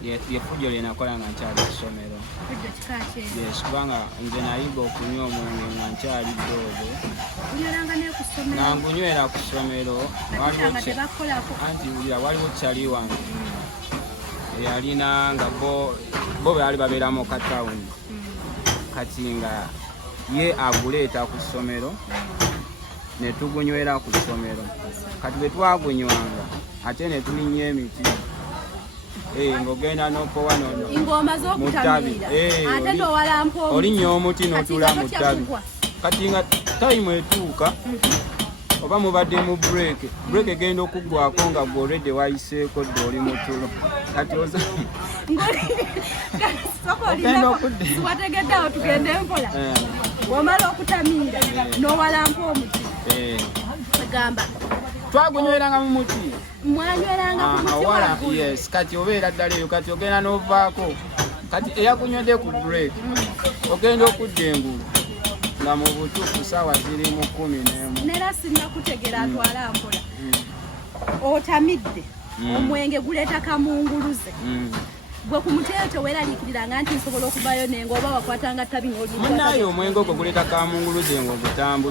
Yefujjo lyenakola nga nkyali ku ssomero. Yes, kubanga nze nayiga okunywa omwenge nga nkyali ddoogo. Nga ngunywera ku ssomero. Anti waliwo kyali wange eyalina nga bo baali babeera mu katawuni. Kati nga ye aguleeta ku ssomero ne tugunywera ku ssomero. Kati bwe twagunywanga ate ne tulinnya emiti. Ng'ogenda n'okowa ingoma z'okutamiira ate n'owalampa omuti olinnya omuti n'otula mu ttabi. Kati nga tayimu etuuka oba mubadde mu break egenda okuggwako nga gwe already wayiseeko dde oli mu tulo. Kati wategedde awo tugende mpola bw'omala okutamiira n'owalampa omuti gamba twagunyweranga mu muti. Mwanyweranga ku muti waggulu. Yes, kati obeera ddala eyo kati ogenda n'ovaako. Kati eyakunywedde ku break ogenda okudda engulu nga mu butuufu ssaawa ziri mu 11. Nera sinnakutegera atwala mpola. Otamidde omwenge guleeta kamunguluze. Gwe ku muti eyo teweeraliikiriranga nti nsobola okuvayo nenga oba wakwatanga ttabi ng'oli. Munnaayo omwenge ogwo guleeta kamunguluze ng'ogutambula.